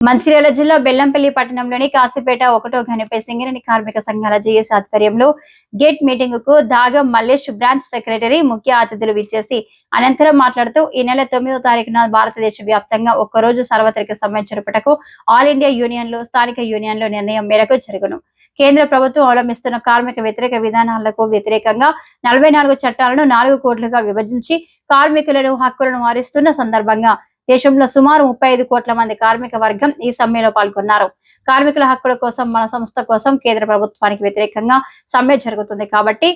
మంచిర్యాల జిల్లా బెల్లంపల్లి పట్టణంలోని కాశీపేట ఒకటో గనిపై సింగరేణి కార్మిక సంఘాల జేఎస్ ఆధ్వర్యంలో గేట్ మీటింగ్కు దాగం మల్లేష్ బ్రాంచ్ సెక్రటరీ ముఖ్య అతిథులు విచ్చేసి అనంతరం మాట్లాడుతూ ఈ నెల తొమ్మిదో తారీఖున భారతదేశ వ్యాప్తంగా ఒక్కరోజు సార్వత్రిక సమ్మె జరుపుటకు ఆల్ ఇండియా యూనియన్లు స్థానిక యూనియన్లు నిర్ణయం మేరకు జరుగును. కేంద్ర ప్రభుత్వం అవలంబిస్తున్న కార్మిక వ్యతిరేక విధానాలకు వ్యతిరేకంగా నలభై నాలుగు చట్టాలను నాలుగు కోట్లుగా విభజించి కార్మికులను హక్కులను మారిస్తున్న సందర్భంగా దేశంలో సుమారు ముప్పై ఐదు కోట్ల మంది కార్మిక వర్గం ఈ సమ్మెలో పాల్గొన్నారు. కార్మికుల హక్కుల కోసం మన సంస్థ కోసం కేంద్ర ప్రభుత్వానికి వ్యతిరేకంగా సమ్మె జరుగుతుంది కాబట్టి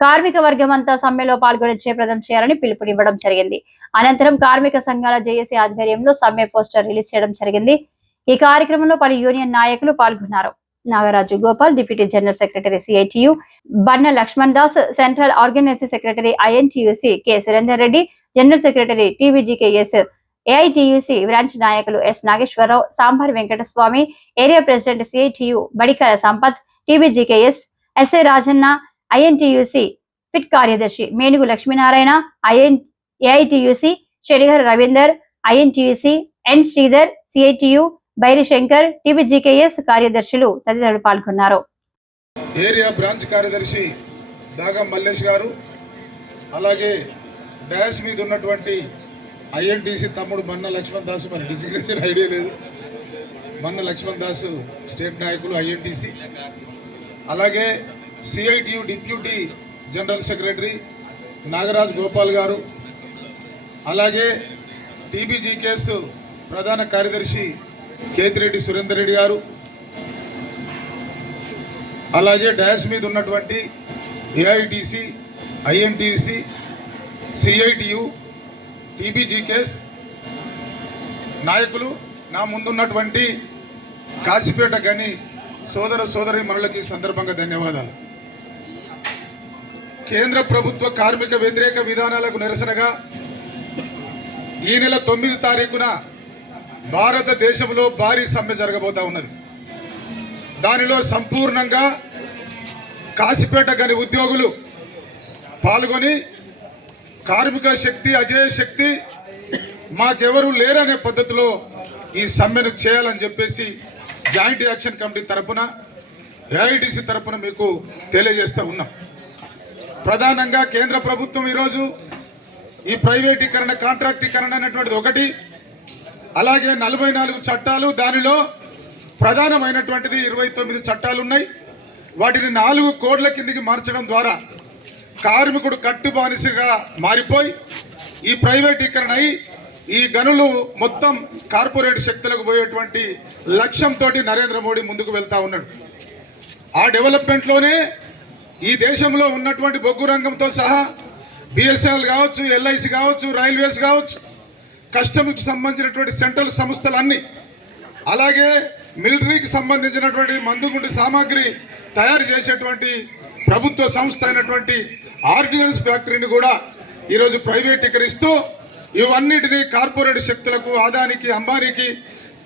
కార్మిక వర్గం అంతా సమ్మెలో పాల్గొని జయప్రదం చేయాలని పిలుపునివ్వడం జరిగింది. అనంతరం కార్మిక సంఘాల జేఏసీ ఆధ్వర్యంలో సమ్మె పోస్టర్ రిలీజ్ చేయడం జరిగింది. ఈ కార్యక్రమంలో పలు యూనియన్ నాయకులు పాల్గొన్నారు. Nagaraju Gopal deputy general secretary CITU Banna Lakshman Das central organising secretary INTUC K Surender Reddy general secretary TVGKS AITUC branch నాయకులు S Nageswararao Sambar Venkataswamy area president CITU Badikara Sampath TBGKS SI Rajanna INTUC pit కార్యదర్శి Menugu Lakshminarayana IN AITUC శనిహర్ Ravinder INTUC N Sridhar CITU Bairi Shankar TBGKS కార్యదర్శులు తదితరులు పాల్గొన్నారు. Area branch కార్యదర్శి దాగా మల్లేష్ గారు అలాగే dash మీద ఉన్నటువంటి ఐఎన్టీసీ తమ్ముడు మన్న లక్ష్మణ్ దాస్ మరి డిజిగ్నేషన్ ఐడియా లేదు. మన్న లక్ష్మణ్ దాస్ స్టేట్ నాయకులు ఐఎన్టీసీ. అలాగే CITU deputy general secretary Nagaraj Gopal గారు. అలాగే టీబీజీకేఎస్ ప్రధాన కార్యదర్శి కేతిరెడ్డి సురేందర్ రెడ్డి గారు. అలాగే డాష్ మీద ఉన్నటువంటి ఏఐటీసీ ఐఎన్టీసీ సిఐటియు టీబీజీకేస్ నాయకులు నా ముందున్నటువంటి కాశీపేట గని సోదర సోదరి మనులకి సందర్భంగా ధన్యవాదాలు. కేంద్ర ప్రభుత్వ కార్మిక వ్యతిరేక విధానాలకు నిరసనగా ఈ నెల తొమ్మిది తారీఖున భారతదేశంలో భారీ సమ్మె జరగబోతా ఉన్నది. దానిలో సంపూర్ణంగా కాశీపేట గని ఉద్యోగులు పాల్గొని కార్మిక శక్తి అజేయ శక్తి మాకెవరు లేరనే పద్ధతిలో ఈ సమ్మెను చేయాలని చెప్పేసి జాయింట్ యాక్షన్ కమిటీ తరఫున ఏఐటిసి తరఫున మీకు తెలియజేస్తూ ఉన్నాం. ప్రధానంగా కేంద్ర ప్రభుత్వం ఈరోజు ఈ ప్రైవేటీకరణ కాంట్రాక్టీకరణ అనేటువంటిది ఒకటి అలాగే నలభై నాలుగు చట్టాలు దానిలో ప్రధానమైనటువంటిది ఇరవై తొమ్మిది చట్టాలు ఉన్నాయి వాటిని నాలుగు కోడ్ల కిందికి మార్చడం ద్వారా కార్మికుడు కట్టు బానిసగా మారిపోయి ఈ ప్రైవేటీకరణ అయి ఈ గనులు మొత్తం కార్పొరేట్ శక్తులకు పోయేటువంటి లక్ష్యంతో నరేంద్ర మోడీ ముందుకు వెళ్తా ఉన్నాడు. ఆ డెవలప్మెంట్లోనే ఈ దేశంలో ఉన్నటువంటి బొగ్గు రంగంతో సహా బిఎస్ఎన్ఎల్ కావచ్చు ఎల్ఐసి కావచ్చు రైల్వేస్ కావచ్చు కస్టమ్స్కి సంబంధించినటువంటి సెంట్రల్ సంస్థలన్నీ అలాగే మిలిటరీకి సంబంధించినటువంటి మందుగుండు సామాగ్రి తయారు చేసేటువంటి ప్రభుత్వ సంస్థ అయినటువంటి ఆర్డినెన్స్ ఫ్యాక్టరీని కూడా ఈరోజు ప్రైవేటీకరిస్తూ ఇవన్నిటినీ కార్పొరేట్ శక్తులకు ఆదానికి అంబానీకి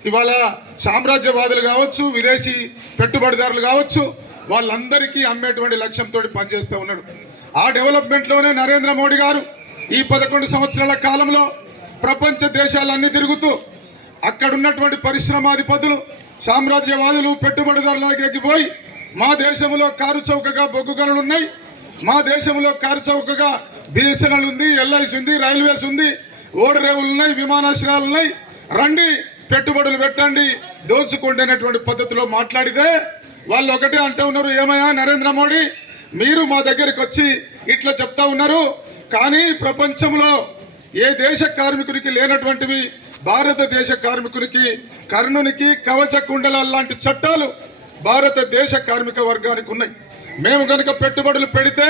ఇవాళ సామ్రాజ్యవాదులు కావచ్చు విదేశీ పెట్టుబడిదారులు కావచ్చు వాళ్ళందరికీ అమ్మేటువంటి లక్ష్యంతో పనిచేస్తూ ఉన్నాడు. ఆ డెవలప్మెంట్లోనే నరేంద్ర మోడీ గారు ఈ పదకొండు సంవత్సరాల కాలంలో ప్రపంచ దేశాలన్నీ తిరుగుతూ అక్కడున్నటువంటి పరిశ్రమాధిపతులు సామ్రాజ్యవాదులు పెట్టుబడిదారులకు పోయి మా దేశంలో కారు చౌకగా బొగ్గు గనులు ఉన్నాయి మా దేశంలో కారుచౌకగా బిఎస్ఎన్ఎల్ ఉంది ఎల్ఐసి ఉంది రైల్వేస్ ఉంది. ఓడరేవులు ఉన్నాయి విమానాశ్రయాలు ఉన్నాయి. రండి పెట్టుబడులు పెట్టండి దోచుకోండి అనేటువంటి పద్ధతిలో మాట్లాడితే వాళ్ళు ఒకటే అంటూ ఉన్నారు ఏమయ్యా నరేంద్ర మోడీ మీరు మా దగ్గరికి వచ్చి ఇట్లా చెప్తా ఉన్నారు. కానీ ప్రపంచంలో ఏ దేశ కార్మికునికి లేనటువంటివి భారతదేశ కార్మికునికి కర్ణునికి కవచ కుండల లాంటి చట్టాలు భారతదేశ కార్మిక వర్గానికి ఉన్నాయి. మేము కనుక పెట్టుబడులు పెడితే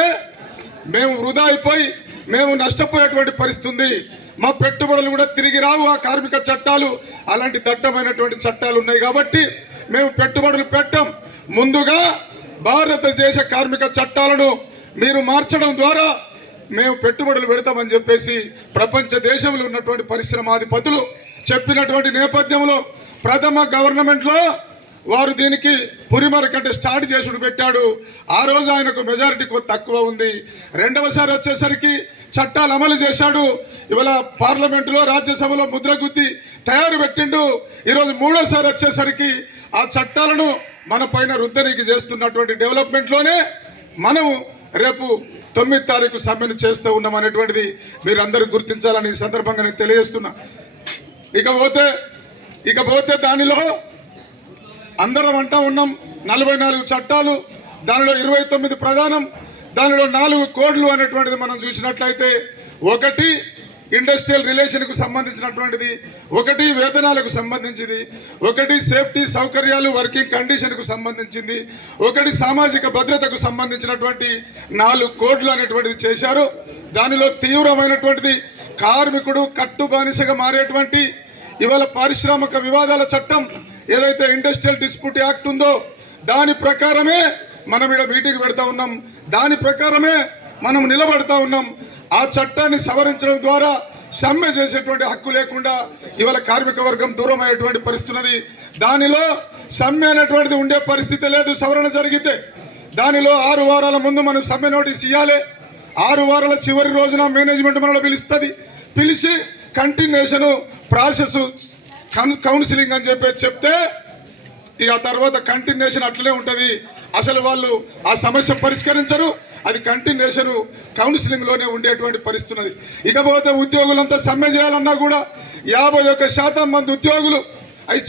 మేము వృధా అయిపోయి మేము నష్టపోయేటువంటి పరిస్థితి ఉంది. మా పెట్టుబడులు కూడా తిరిగి రావు ఆ కార్మిక చట్టాలు. అలాంటి దట్టమైనటువంటి చట్టాలు ఉన్నాయి కాబట్టి మేము పెట్టుబడులు పెట్టాం. ముందుగా భారతదేశ కార్మిక చట్టాలను మీరు మార్చడం ద్వారా మేము పెట్టుబడులు పెడతామని చెప్పేసి ప్రపంచ దేశంలో ఉన్నటువంటి పరిశ్రమాధిపతులు చెప్పినటువంటి నేపథ్యంలో ప్రథమ గవర్నమెంట్లో వారు దీనికి పురిమర కంటే స్టార్ట్ చేసుడు పెట్టాడు. ఆ రోజు ఆయనకు మెజారిటీ తక్కువ ఉంది. రెండవసారి వచ్చేసరికి చట్టాలు అమలు చేశాడు. ఇవాళ పార్లమెంటులో రాజ్యసభలో ముద్ర గుద్ది తయారు పెట్టిండు. ఈరోజు మూడోసారి వచ్చేసరికి ఆ చట్టాలను మన పైన రుద్దరికి చేస్తున్నటువంటి డెవలప్మెంట్లోనే మనం రేపు తొమ్మిది తారీఖు సమ్మెను చేస్తూ ఉన్నాం అనేటువంటిది మీరు అందరూ గుర్తించాలని ఈ సందర్భంగా నేను తెలియజేస్తున్నా. ఇకపోతే ఇకపోతే దానిలో అందరం అంటా ఉన్నాం నలభై నాలుగు చట్టాలు దానిలో ఇరవై తొమ్మిది ప్రధానం దానిలో నాలుగు కోడ్లు అనేటువంటిది మనం చూసినట్లయితే ఒకటి ఇండస్ట్రియల్ రిలేషన్కు సంబంధించినటువంటిది ఒకటి వేతనాలకు సంబంధించింది ఒకటి సేఫ్టీ సౌకర్యాలు వర్కింగ్ కండిషన్కు సంబంధించింది ఒకటి సామాజిక భద్రతకు సంబంధించినటువంటి నాలుగు కోడ్లు అనేటువంటిది చేశారు. దానిలో తీవ్రమైనటువంటిది కార్మికుడు కట్టు బానిసగా మారేటువంటి ఇవాళ పారిశ్రామిక వివాదాల చట్టం ఏదైతే ఇండస్ట్రియల్ డిస్ప్యూట్ యాక్ట్ ఉందో దాని ప్రకారమే మనం ఇక్కడ మీటింగ్ పెడతా ఉన్నాం. దాని ప్రకారమే మనం నిలబడతా ఉన్నాం. ఆ చట్టాన్ని సవరించడం ద్వారా సమ్మె చేసేటువంటి హక్కు లేకుండా ఇవాళ కార్మిక వర్గం దూరం అయ్యేటువంటి పరిస్థితున్నది. దానిలో సమ్మె అనేటువంటిది ఉండే పరిస్థితి లేదు సవరణ జరిగితే. దానిలో ఆరు వారాల ముందు మనం సమ్మె నోటీస్ ఇవ్వాలి ఆరు వారాల చివరి రోజున మేనేజ్మెంట్ మనలో పిలుస్తుంది. పిలిచి కంటిన్యూషన్ ప్రాసెస్ కౌన్సిలింగ్ అని చెప్పి చెప్తే ఇక తర్వాత కంటిన్యూషన్ అట్లనే ఉంటుంది. అసలు వాళ్ళు ఆ సమస్య పరిష్కరించరు అది కంటిన్యూషన్ కౌన్సిలింగ్లోనే ఉండేటువంటి పరిస్థితున్నది ఇకపోతే ఉద్యోగులంతా సమ్మె చేయాలన్నా కూడా యాభై ఒక్క శాతం మంది ఉద్యోగులు అవి